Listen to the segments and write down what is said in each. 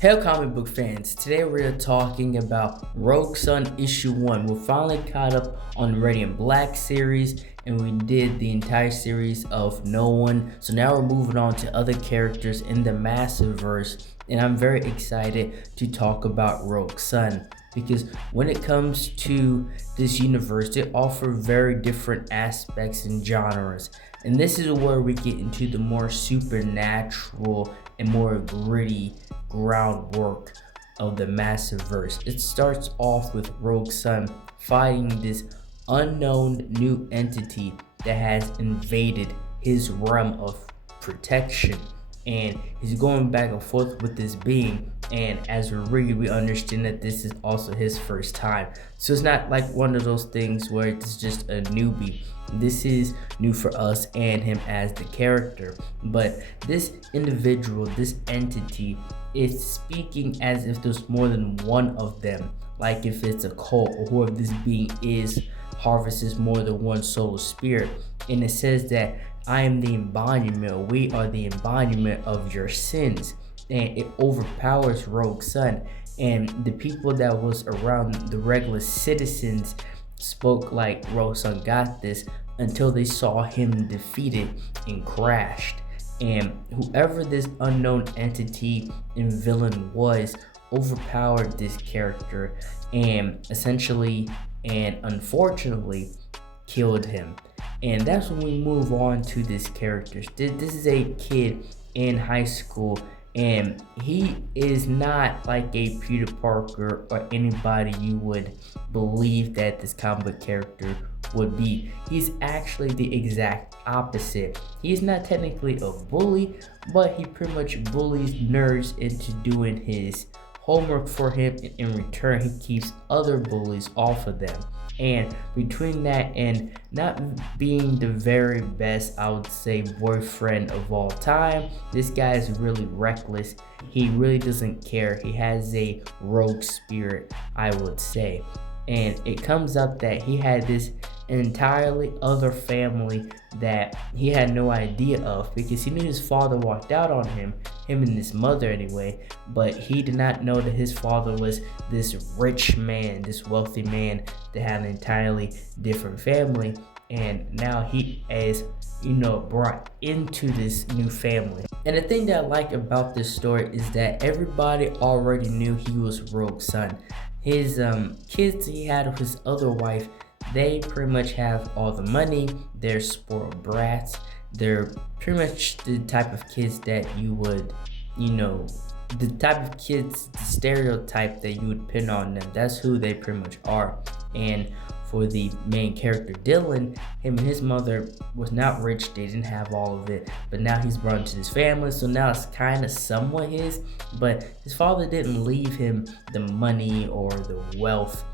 Hey comic book fans, today we're talking about Rogue Sun issue 1. We're finally caught up on Radiant Black series and we did the entire series of No One. So now we're moving on to other characters in the Massiverse, and I'm very excited to talk about Rogue Sun because when it comes to this universe, they offer very different aspects and genres. And this is where we get into the more supernatural and more gritty groundwork of the Massiverse. It starts off with Rogue Sun fighting this unknown new entity that has invaded his realm of protection, and he's going back and forth with this being. And as we read, we understand that this is also his first time, so it's not like one of those things where it's just a newbie. This is new for us and him as the character, but this individual, this entity, is speaking as if there's more than one of them, like if it's a cult or whoever this being is harvests more than one soul spirit. And it says that I am the embodiment, or we are the embodiment of your sins, and it overpowers Rogue Sun. And the people that was around, the regular citizens, spoke like Rogue Sun got this until they saw him defeated and crashed. And whoever this unknown entity and villain was overpowered this character and essentially and unfortunately killed him. And that's when we move on to this character. This is a kid in high school, and he is not like a Peter Parker or anybody you would believe that this comic book character would be. He's actually the exact opposite. He's not technically a bully, but he pretty much bullies nerds into doing his homework for him, and in return he keeps other bullies off of them. And between that and not being the very best, I would say, boyfriend of all time, this guy is really reckless. He really doesn't care. He has a rogue spirit, I would say. And it comes up that he had this entirely other family that he had no idea of, because he knew his father walked out on him and his mother anyway, but he did not know that his father was this rich man, this wealthy man that had an entirely different family. And now he is, brought into this new family. And the thing that I like about this story is that everybody already knew he was Rogue Sun. His kids he had with his other wife, they pretty much have all the money. They're spoiled brats. They're pretty much the type of kids that you would, the type of kids, the stereotype that you would pin on them. That's who they pretty much are. And for the main character, Dylan, him and his mother was not rich. They didn't have all of it, but now he's brought into his family, so now it's kind of somewhat his. But his father didn't leave him the money or the wealth,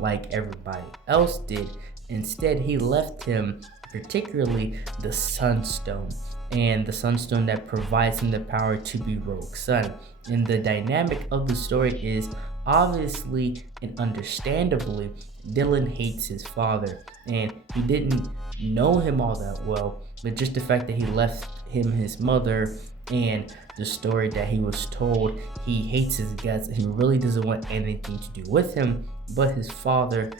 like everybody else did. Instead, he left him particularly the Sunstone, and the Sunstone that provides him the power to be Rogue Sun. And the dynamic of the story is, obviously and understandably, Dylan hates his father, and he didn't know him all that well, but just the fact that he left him his mother and the story that he was told, he hates his guts. He really doesn't want anything to do with him, but his father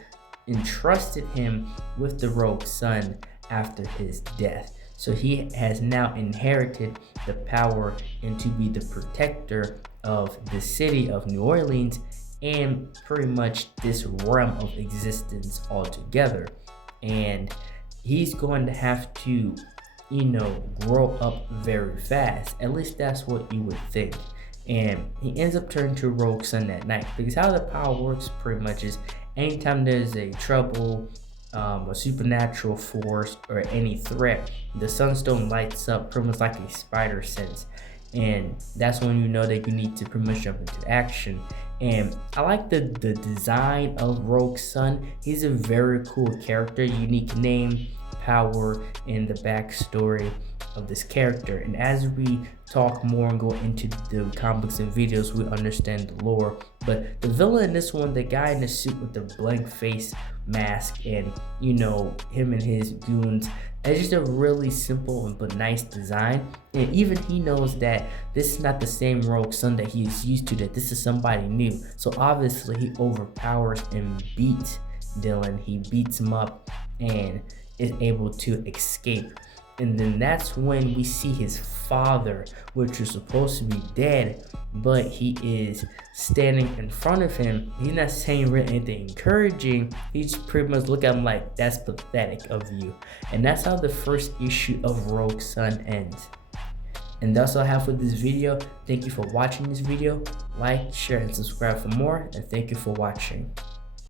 entrusted him with the Rogue Sun after his death. So he has now inherited the power and to be the protector of the city of New Orleans and pretty much this realm of existence altogether. And he's going to have to, grow up very fast. At least that's what you would think. And he ends up turning to Rogue Sun that night, because how the power works pretty much is anytime there's a trouble, a supernatural force, or any threat, the Sunstone lights up pretty much like a spider sense. And that's when you know that you need to pretty much jump into action. And I like the design of Rogue Sun. He's a very cool character, unique name, power, and the backstory. of this character. And as we talk more and go into the comics and videos, we understand the lore. But the villain in this one, the guy in the suit with the blank face mask, and you know, him and his goons, it's just a really simple but nice design. And even he knows that this is not the same Rogue Sun that he is used to, that this is somebody new. So obviously he overpowers and beats Dylan. He beats him up and is able to escape. And then that's when we see his father, which is supposed to be dead, but he is standing in front of him. He's not saying really anything encouraging. He's pretty much look at him like, that's pathetic of you. And that's how the first issue of Rogue Sun ends. And that's all I have for this video. Thank you for watching this video. Like, share, and subscribe for more. And thank you for watching.